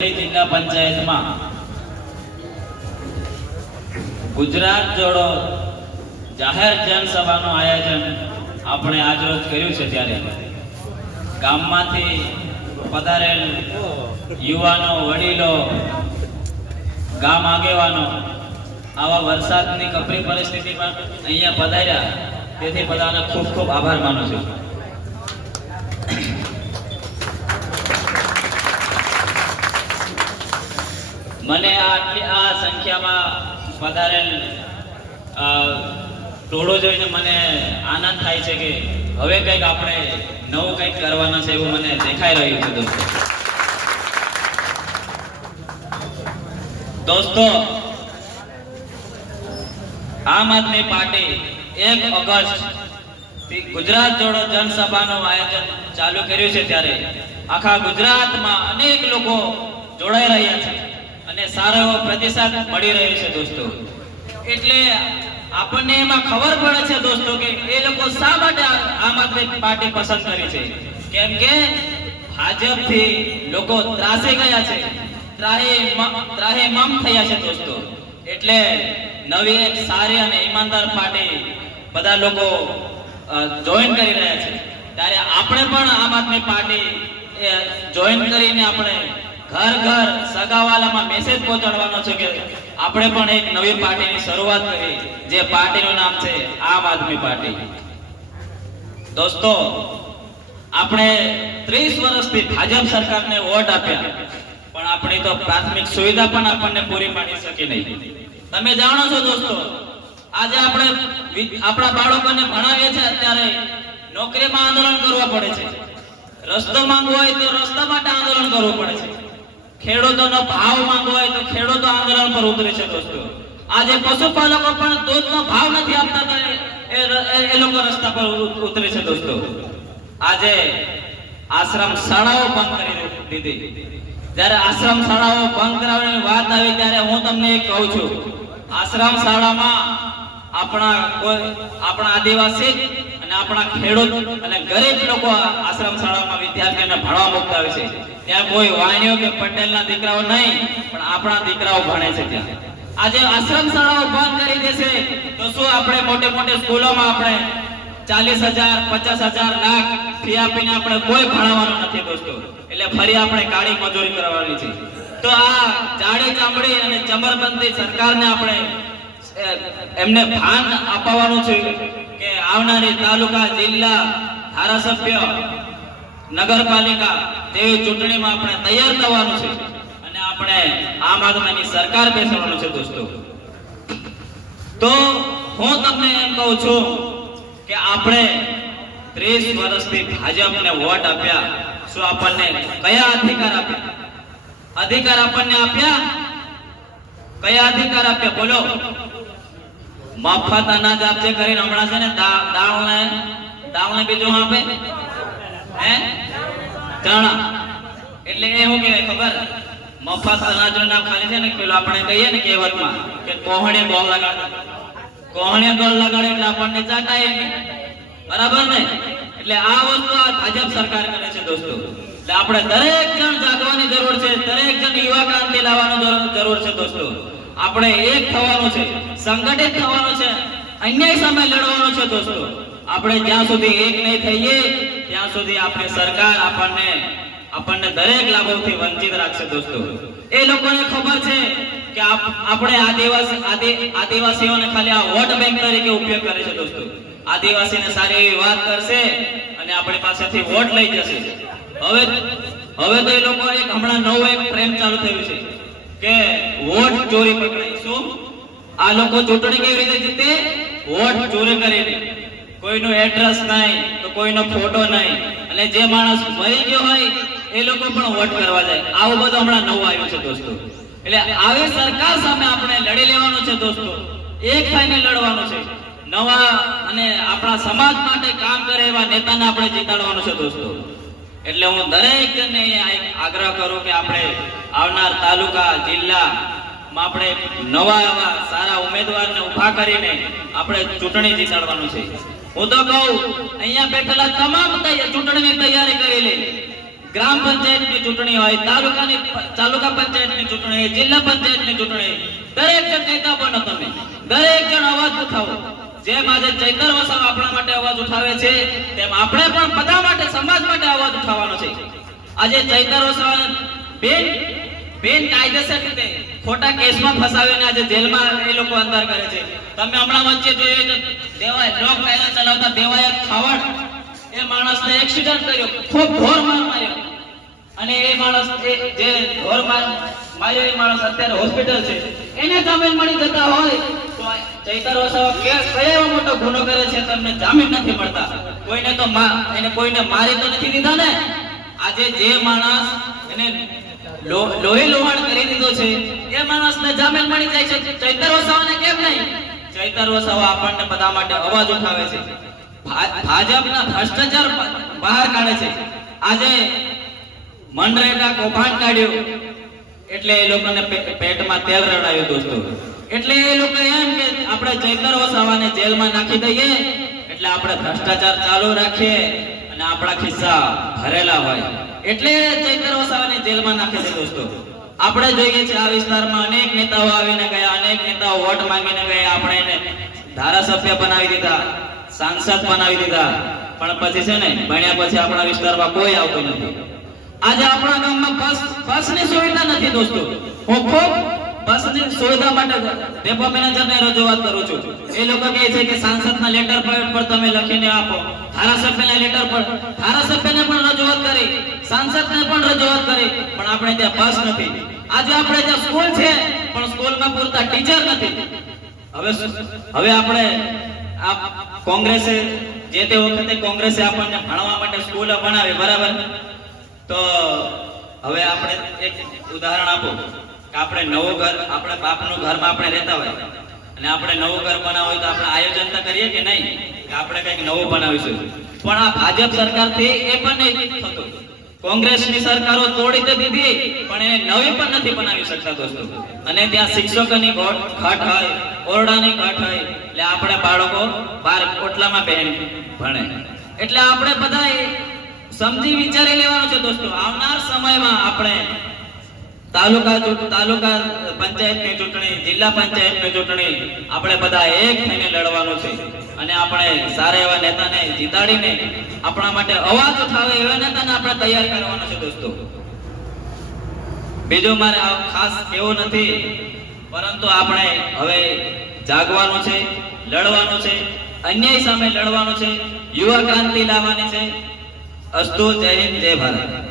જિલ્લા પંચાયતમાં ગુજરાત જોડો જાહેર જનસભાનું આયોજન આપણે આજરોજ કર્યું છે ત્યારે. ગામમાંથી પધારેલ યુવાનો, વડીલો, ગામ આગેવાનો આવા વરસાદની કપરી પરિસ્થિતિમાં અહીંયા પધાર્યા. તેથી બધાને ખૂબ ખૂબ આભાર માનું છું. મને આટલી આ સંખ્યામાં પધારેલ ટોળો જોઈને મને આનંદ થાય છે કે હવે કંઈક આપણે નવું કંઈક કરવાના છે એવું મને દેખાઈ રહ્યું છે દોસ્તો. દોસ્તો, આમ આદમી પાર્ટી એક ઓગસ્ટ ગુજરાત જોડો જનસભાનું આયોજન ચાલુ કર્યું છે ત્યારે આખા ગુજરાતમાં અનેક લોકો જોડાઈ રહ્યા છે. અને સારો એવો પ્રતિસાદ મળી રહ્યો છે દોસ્તો. એટલે આપણને એમાં ખબર પડે છે દોસ્તો કે એ લોકો શા માટે આમ આદમી પાર્ટી પસંદ કરી છે? કેમ કે ભાજપથી લોકો ત્રાસી ગયા છે. ત્રાહે ત્રાહે મમ થયા છે દોસ્તો. એટલે નવી એક સારી અને ઈમાનદાર પાર્ટી બધા લોકો જોઈન કરી રહ્યા છે. ત્યારે આપણે પણ આમ આદમી પાર્ટી જોઈન કરીને આપણે ઘર ઘર સગાવાલામાં મેસેજ પહોંચાડવાનો છે કે આપણે પણ એક નવી પાર્ટીની શરૂઆત કરી, જે પાર્ટીનું નામ છે આમ આદમી પાર્ટી. દોસ્તો, આપણે ત્રીસ વર્ષથી ભાજપ સરકારને વોટ આપ્યા, પણ આપણી તો પ્રાથમિક સુવિધા પણ આપણને પૂરી પાડી શકી નહીં. તમે જાણો છો દોસ્તો, આજે આપણે આપણા બાળકોને ભણાવીએ છીએ અત્યારે નોકરીમાં આંદોલન કરવા પડે છે. રસ્તો માંગવો હોય તો રસ્તા માટે આંદોલન કરવું પડે છે. ખેડૂતોનો ભાવ માંગવો હોય તો ખેડૂતો આંદોલન પર ઉતરે છે દોસ્તો. આજે પશુપાલકો પણ દૂધનો ભાવ નથી આપતા એ- લોકો રસ્તા પર ઉતરે છે દોસ્તો. આજે આશ્રમ શાળાઓ બંધ કરી દીધી. જ્યારે આશ્રમ શાળાઓ બંધ કરાવવાની વાત આવી ત્યારે હું તમને એ કહું છું. આશ્રમ શાળામાં આપણા કોઈ આપણા આદિવાસી અને આપણા ખેડૂત અને ગરીબ લોકો આશ્રમ શાળામાં વિદ્યાર્થીઓને ભણવા મૂકતા હોય છે. ત્યાં કોઈ વાણિયો કે પટેલના દીકરાઓ નહીં, પણ આપણા દીકરાઓ ભણે છે ત્યાં. આજે આશ્રમ શાળાઓ બંધ કરી દેશે, તો શું આપણે મોટે મોટે સ્કૂલોમાં આપણે ચાલીસ હજાર, પચાસ હજાર લાખ ફી આપીને આપણે કોઈ ભણાવવાનું નથી દોસ્તો એટલે ફરી આપણે કાળી મજૂરી કરવાની છે. તો આ જાડી ચામડી અને ચમરબંધી સરકારને આપણે એમને ભાન અપાવવાનું છે. આવનારી તાલુકા, જિલ્લા, ધારાસભ્ય, નગરપાલિકા તેવી ચૂંટણીમાં આપણે તૈયાર થવાનું છે. અને આપણે આમ આદમીની સરકાર બેસવાનું છે દોસ્તો. તો હું તમને એમ કહું છું કે આપણે ત્રીસ વર્ષથી ભાજપને વોટ આપ્યા, શું આપણને કયા અધિકાર આપ્યા? અધિકાર આપણને આપ્યા? કયા અધિકાર આપ્યા? બોલો. મફત અનાજ આપજે કરીને હમણાં છે ને દાળ ને દાળ ને બીજું આપે? હે? ચણા. એટલે એ શું કહેવાય ખબર? મફત અનાજનું નામ ખાલી છે ને, પેલું આપણે કહીએ ને કહેવતમાં કે કોહણે ગોળ લગાડે. કોહણે ગોળ લગાડે એટલે આપણને ચાટાય એ બરાબર ને? એટલે આ વસ્તુ આ ભાજપ સરકાર કરે છે દોસ્તો. એટલે આપણે દરેક જણ જાગવાની જરૂર છે, દરેક જણ યુવા ક્રાંતિ લાવવાનું જરૂર છે દોસ્તો. આપણે એક થવાનું છે, સંગઠિત થવાનું છે, અન્યાય સામે લડવાનું છે દોસ્તો. આપણે જ્યાં સુધી એક નહીં થઈએ, ત્યાં સુધી આપણે સરકાર આપણને આપણને દરેક લાભોથી વંચિત રાખશે દોસ્તો. એ લોકોને ખબર છે કે આપણે આદિવાસી, આદિ- આદિવાસીઓને ખાલી આ વોટ બેંક તરીકે ઉપયોગ કરે છે દોસ્તો. આદિવાસીને સારી એવી વાત કરશે અને આપણી પાસેથી વોટ લઈ જશે. હવે હવે તો એ લોકો એક હમણાં નવો એક પ્રેમ ચાલુ થયું છે. કે વોટ ચોરી પકડાઈશું? આ લોકો ચૂંટણી કેવી રીતે જીતે? વોટ ચોરી કરીને. કોઈનું એડ્રેસ નહીં, તો કોઈનો ફોટો નહીં. અને જે માણસ મરી ગયો હોય, એ લોકો પણ વોટ કરવા જાય. આવું બધું હમણાં નવું આવ્યું છે દોસ્તો. એટલે આવી સરકાર સામે આપણે લડી લેવાનું છે દોસ્તો. એક થઈને લડવાનું છે. નવા અને આપણા સમાજ માટે કામ કરે એવા નેતાને આપણે જીતાડવાનું છે દોસ્તો. એટલે હું દરેકને આગ્રહ કરું કે આપણે આવનાર તાલુકા, જિલ્લા, માં આપણે નવા એવા સારા ઉમેદવારને ઊભા કરીને આપણે ચૂંટણી જીતાડવાનું છે. હું તો કહું, અહીંયા બેઠેલા તમામ ચૂંટણીની તૈયારી કરી લે. ગ્રામ પંચાયતની ચૂંટણી હોય, તાલુકાની તાલુકા પંચાયતની ચૂંટણી જિલ્લા પંચાયતની ચૂંટણી દરેક જણ નેતા બનો તમે. દરેક જણ અવાજ ઉઠાવો. જેમ આજે ચૈતર વસાવ આપણા માટે અવાજ ઉઠાવે છે, તેમ આપણે પણ બધા માટે સમાજ માટે અવાજ ઉઠાવવાનો છે. આજે ચૈતર વસાવ બેન બેન કાયદેસર રીતે ખોટા કેસમાં ફસાવીને આજે જેલમાં એ લોકો અંદર કરે છે. તમે હમણાં વચ્ચે જોયું તો દેવાય ડ્રોગ કાયદા ચલાવતા દેવાય ખાવડ, એ માણસને એક્સિડન્ટ કર્યો, ખૂબ ઘોર માર માર્યો. અને એ માણસ જે ઘોર માર માર્યો એ માણસ અત્યારે હોસ્પિટલ છે. એને જામીન મળી જતા હોય તો આ ચૈતર વસાવા કે કયો મોટો ગુનો કરે છે આપણને બધા માટે અવાજ ઉઠાવે છે. ભાજપના ભ્રષ્ટાચાર બહાર કાઢે છે. આજે મનરેગા કૌભાંડ કાઢ્યું. એટલે એ લોકોને પેટમાં તેલ રડાયું દોસ્તો. એટલે એ લોકો એમ કે આપણે ચૈતર વસાવાને જેલમાં નાખી દઈએ, એટલે આપણે ભ્રષ્ટાચાર ચાલુ રાખીએ અને આપણા ખિસ્સા ભરેલા હોય. એટલે ચૈતર વસાવાને જેલમાં નાખી દે દોસ્તો. આપણે જોઈએ છે આ વિસ્તારમાં અનેક નેતાઓ આવીને ગયા, અનેક નેતાઓ વોટ માંગીને ગયા, આપણે એને ધારાસભ્ય બનાવી દીધા, સાંસદ બનાવી દીધા. પણ પછી છે ને, ભણ્યા પછી આપણા વિસ્તારમાં કોઈ આવતું નથી. આજે આપણા ગામમાં બસ, બસની સુવિધા નથી દોસ્તો. હું ખૂબ બસની સુવિધા માટે ડેપો મેનેજરને રજૂઆત કરું છું. એ લોકો કહે છે કે સાંસદના લેટર પર તમે લખીને આપો. ધારાસભ્યના લેટર પર. ધારાસભ્યને પણ રજૂઆત કરી. સાંસદને પણ રજૂઆત કરી. પણ આપણે ત્યાં બસ નથી. આજે આપણે ત્યાં સ્કૂલ છે, પણ સ્કૂલમાં પૂરતા ટીચર નથી. હવે હવે આપણે આ કોંગ્રેસે જે તે વખતે કોંગ્રેસે આપણને ભણવા માટે સ્કૂલ ભણાવી બરાબર? તો હવે આપણે એક ઉદાહરણ આપો. આપણે નવું ઘર, આપણે બાપનું ઘરમાં આપણે રહેતા હોય. અને આપણે નવું ઘર બનાવવું તો આપણે આયોજન તો કરીએ કે નહીં? કે આપણે કંઈક નવું બનાવીશું? પણ આ ભાજપ સરકારથી એ પણ નહીં થતું. કોંગ્રેસની સરકારો તોડી તો દીધી, પણ એ નવી પણ નથી બનાવી શકતા દોસ્તો. અને ત્યાં શિક્ષકોની ઘટ હોય, ઓરડાની ઘટ હોય, એટલે આપણે બાળકો બાર કોટલામાં બેન ભણે. એટલે આપણે બધા સમજી વિચારી લેવાનું છે દોસ્તો. આવનાર સમયમાં આપણે તાલુકા તાલુકા પંચાયતની એવા એવા બીજું મારે ખાસ કેવું નથી, પરંતુ આપણે હવે જાગવાનું છે, લડવાનું છે, અન્યાય સામે લડવાનું છે, યુવા ક્રાંતિ લાવવાની છે. અસ્તુ, જય હિન્દ, જય ભારત.